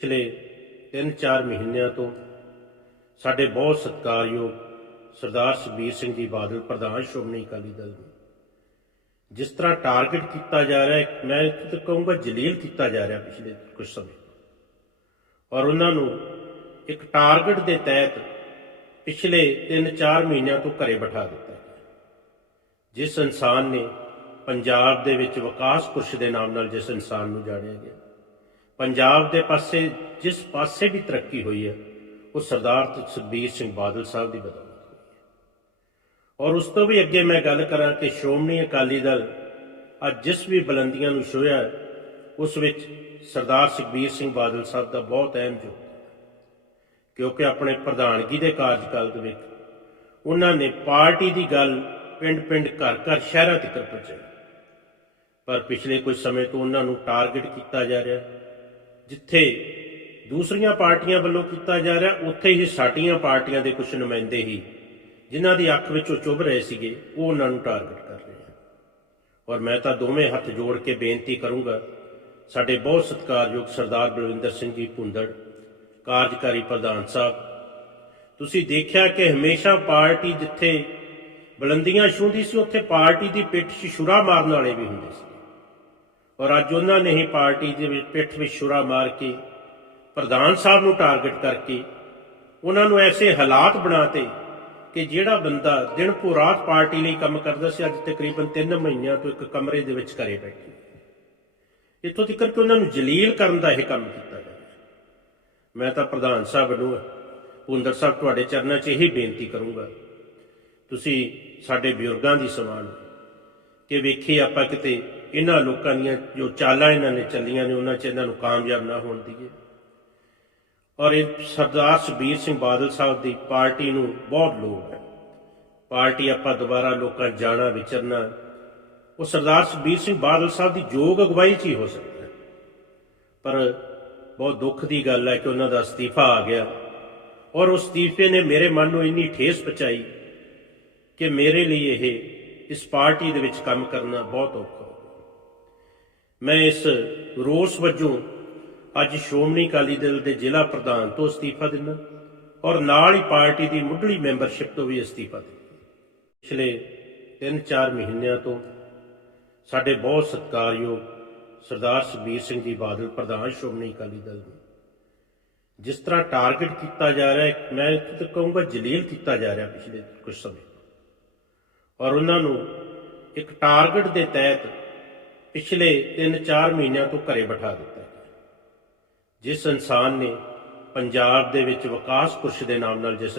ਪਿਛਲੇ 3-4 ਮਹੀਨਿਆਂ ਤੋਂ ਸਾਡੇ ਬਹੁਤ ਸਤਿਕਾਰਯੋਗ ਸਰਦਾਰ ਸੁਖਬੀਰ ਸਿੰਘ ਜੀ ਬਾਦਲ, ਪ੍ਰਧਾਨ ਸ਼੍ਰੋਮਣੀ ਅਕਾਲੀ ਦਲ ਨੂੰ ਜਿਸ ਤਰ੍ਹਾਂ ਟਾਰਗੇਟ ਕੀਤਾ ਜਾ ਰਿਹਾ ਹੈ ਮੈਂ ਤਾਂ ਕਹੂੰਗਾ ਜਲੀਲ ਕੀਤਾ ਜਾ ਰਿਹਾ ਪਿਛਲੇ ਕੁਝ ਸਮੇਂ ਔਰ ਉਹਨਾਂ ਨੂੰ ਇੱਕ ਟਾਰਗੇਟ ਦੇ ਤਹਿਤ ਪਿਛਲੇ 3-4 ਮਹੀਨਿਆਂ ਤੋਂ ਘਰੇ ਬਿਠਾ ਦਿੱਤਾ ਗਿਆ। ਜਿਸ ਇਨਸਾਨ ਨੇ ਪੰਜਾਬ ਦੇ ਵਿੱਚ ਵਿਕਾਸ ਪੁਰਸ਼ ਦੇ ਨਾਮ ਨਾਲ ਜਿਸ ਇਨਸਾਨ ਨੂੰ ਜਾਣਿਆ ਗਿਆ ਪੰਜਾਬ ਦੇ ਪਾਸੇ, ਜਿਸ ਪਾਸੇ ਵੀ ਤਰੱਕੀ ਹੋਈ ਹੈ, ਉਹ ਸਰਦਾਰ ਸੁਖਬੀਰ ਸਿੰਘ ਬਾਦਲ ਸਾਹਿਬ ਦੀ ਬਦੌਲਤ ਹੋਈ ਹੈ। ਔਰ ਉਸ ਤੋਂ ਵੀ ਅੱਗੇ ਮੈਂ ਗੱਲ ਕਰਾਂ ਕਿ ਸ਼੍ਰੋਮਣੀ ਅਕਾਲੀ ਦਲ ਅੱਜ ਜਿਸ ਵੀ ਬੁਲੰਦੀਆਂ ਨੂੰ ਛੋਇਆ ਉਸ ਵਿੱਚ ਸਰਦਾਰ ਸੁਖਬੀਰ ਸਿੰਘ ਬਾਦਲ ਸਾਹਿਬ ਦਾ ਬਹੁਤ ਅਹਿਮ ਯੋਗਦਾਨ ਕਿਉਂਕਿ ਆਪਣੇ ਪ੍ਰਧਾਨਗੀ ਦੇ ਕਾਰਜਕਾਲ ਦੇ ਵਿੱਚ ਉਹਨਾਂ ਨੇ ਪਾਰਟੀ ਦੀ ਗੱਲ ਪਿੰਡ-ਪਿੰਡ, ਘਰ-ਘਰ, ਸ਼ਹਿਰਾਂ ਤੱਕ ਪਹੁੰਚਾਈ ਪਰ ਪਿਛਲੇ ਕੁਝ ਸਮੇਂ ਤੋਂ ਉਹਨਾਂ ਨੂੰ ਟਾਰਗੇਟ ਕੀਤਾ ਜਾ ਰਿਹਾ ਜਿੱਥੇ ਦੂਸਰੀਆਂ ਪਾਰਟੀਆਂ ਵੱਲੋਂ ਕੀਤਾ ਜਾ ਰਿਹਾ, ਉੱਥੇ ਹੀ ਸਾਡੀਆਂ ਪਾਰਟੀਆਂ ਦੇ ਕੁਝ ਨੁਮਾਇੰਦੇ ਹੀ ਜਿਨ੍ਹਾਂ ਦੀ ਅੱਖ ਵਿੱਚੋਂ ਚੁੱਭ ਰਹੇ ਸੀਗੇ, ਉਹ ਉਹਨਾਂ ਨੂੰ ਟਾਰਗੇਟ ਕਰ ਰਹੇ ਹਨ। ਔਰ ਮੈਂ ਤਾਂ ਦੋਵੇਂ ਹੱਥ ਜੋੜ ਕੇ ਬੇਨਤੀ ਕਰੂੰਗਾ, ਸਾਡੇ ਬਹੁਤ ਸਤਿਕਾਰਯੋਗ ਸਰਦਾਰ ਬਲਵਿੰਦਰ ਸਿੰਘ ਜੀ ਭੁੰਦੜ, ਕਾਰਜਕਾਰੀ ਪ੍ਰਧਾਨ ਸਾਹਿਬ, ਤੁਸੀਂ ਦੇਖਿਆ ਕਿ ਹਮੇਸ਼ਾ ਪਾਰਟੀ ਜਿੱਥੇ ਬੁਲੰਦੀਆਂ ਛੂੰਹਦੀ ਸੀ, ਉੱਥੇ ਪਾਰਟੀ ਦੀ ਪਿੱਠ 'ਚ ਛੁਰਾ ਮਾਰਨ ਵਾਲੇ ਵੀ ਹੁੰਦੇ ਸੀ। ਔਰ ਅੱਜ ਉਹਨਾਂ ਨੇ ਹੀ ਪਾਰਟੀ ਦੇ ਵਿੱਚ ਪਿੱਠ ਵਿੱਚ ਛੁਰਾ ਮਾਰ ਕੇ ਪ੍ਰਧਾਨ ਸਾਹਿਬ ਨੂੰ ਟਾਰਗੇਟ ਕਰਕੇ ਉਹਨਾਂ ਨੂੰ ਐਸੇ ਹਾਲਾਤ ਬਣਾਤੇ ਕਿ ਜਿਹੜਾ ਬੰਦਾ ਦਿਨ ਪੂ ਰਾਤ ਪਾਰਟੀ ਲਈ ਕੰਮ ਕਰਦਾ ਸੀ, ਅੱਜ ਤਕਰੀਬਨ 3 ਮਹੀਨਿਆਂ ਤੋਂ ਇੱਕ ਕਮਰੇ ਦੇ ਵਿੱਚ ਘਰੇ ਬੈਠੇ ਇੱਥੋਂ ਤੱਕ ਕਿ ਉਹਨਾਂ ਨੂੰ ਜਲੀਲ ਕਰਨ ਦਾ ਇਹ ਕੰਮ ਕੀਤਾ ਜਾ ਮੈਂ ਤਾਂ ਪ੍ਰਧਾਨ ਸਾਹਿਬ ਨੂੰ ਪੁੰਦਰ ਸਾਹਿਬ ਤੁਹਾਡੇ ਚਰਨਾਂ 'ਚ ਇਹੀ ਬੇਨਤੀ ਕਰੂੰਗਾ। ਤੁਸੀਂ ਸਾਡੇ ਬਜ਼ੁਰਗਾਂ ਦੀ ਸਮਾਨ ਕਿ ਵੇਖੀ ਆਪਾਂ ਕਿਤੇ ਇਹਨਾਂ ਲੋਕਾਂ ਦੀਆਂ ਜੋ ਚਾਲਾਂ ਇਹਨਾਂ ਨੇ ਚੱਲੀਆਂ ਨੇ, ਉਹਨਾਂ 'ਚ ਇਹਨਾਂ ਨੂੰ ਕਾਮਯਾਬ ਨਾ ਹੋਣ ਦਈਏ ਔਰ ਇਹ ਸਰਦਾਰ ਸੁਖਬੀਰ ਸਿੰਘ ਬਾਦਲ ਸਾਹਿਬ ਦੀ ਪਾਰਟੀ ਨੂੰ ਬਹੁਤ ਲੋੜ ਹੈ। ਪਾਰਟੀ ਆਪਾਂ ਦੁਬਾਰਾ ਲੋਕਾਂ ਜਾਣਾ ਵਿਚਰਨਾ, ਉਹ ਸਰਦਾਰ ਸੁਖਬੀਰ ਸਿੰਘ ਬਾਦਲ ਸਾਹਿਬ ਦੀ ਯੋਗ ਅਗਵਾਈ 'ਚ ਹੀ ਹੋ ਸਕਦਾ ਹੈ। ਪਰ ਬਹੁਤ ਦੁੱਖ ਦੀ ਗੱਲ ਹੈ ਕਿ ਉਹਨਾਂ ਦਾ ਅਸਤੀਫਾ ਆ ਗਿਆ। ਔਰ ਉਸ ਅਸਤੀਫੇ ਨੇ ਮੇਰੇ ਮਨ ਨੂੰ ਇੰਨੀ ਠੇਸ ਪਹੁੰਚਾਈ ਕਿ ਮੇਰੇ ਲਈ ਇਹ ਇਸ ਪਾਰਟੀ ਦੇ ਵਿੱਚ ਕੰਮ ਕਰਨਾ ਬਹੁਤ ਔਖਾ ਮੈਂ ਇਸ ਰੋਸ ਵਜੋਂ ਅੱਜ ਸ਼੍ਰੋਮਣੀ ਅਕਾਲੀ ਦਲ ਦੇ ਜ਼ਿਲ੍ਹਾ ਪ੍ਰਧਾਨ ਤੋਂ ਅਸਤੀਫਾ ਦਿੰਦਾ ਔਰ ਨਾਲ ਹੀ ਪਾਰਟੀ ਦੀ ਮੁੱਢਲੀ ਮੈਂਬਰਸ਼ਿਪ ਤੋਂ ਵੀ ਅਸਤੀਫਾ ਦਿੰਦਾ। ਪਿਛਲੇ 3-4 ਮਹੀਨਿਆਂ ਤੋਂ ਸਾਡੇ ਬਹੁਤ ਸਤਿਕਾਰਯੋਗ ਸਰਦਾਰ ਸੁਖਬੀਰ ਸਿੰਘ ਜੀ ਬਾਦਲ, ਪ੍ਰਧਾਨ ਸ਼੍ਰੋਮਣੀ ਅਕਾਲੀ ਦਲ ਨੂੰ ਜਿਸ ਤਰ੍ਹਾਂ ਟਾਰਗੇਟ ਕੀਤਾ ਜਾ ਰਿਹਾ ਹੈ ਮੈਂ ਇੱਥੇ ਤੱਕ ਕਹੂੰਗਾ ਜਲੀਲ ਕੀਤਾ ਜਾ ਰਿਹਾ ਪਿਛਲੇ ਕੁਝ ਸਮੇਂ ਔਰ ਉਹਨਾਂ ਨੂੰ ਇੱਕ ਟਾਰਗੇਟ ਦੇ ਤਹਿਤ ਪਿਛਲੇ 3-4 ਮਹੀਨਿਆਂ ਤੋਂ ਘਰੇ ਬਿਠਾ ਦਿੱਤਾ ਗਿਆ। ਜਿਸ ਇਨਸਾਨ ਨੇ ਪੰਜਾਬ ਦੇ ਵਿੱਚ ਵਿਕਾਸ ਪੁਰਸ਼ ਦੇ ਨਾਮ ਨਾਲ ਜਿਸ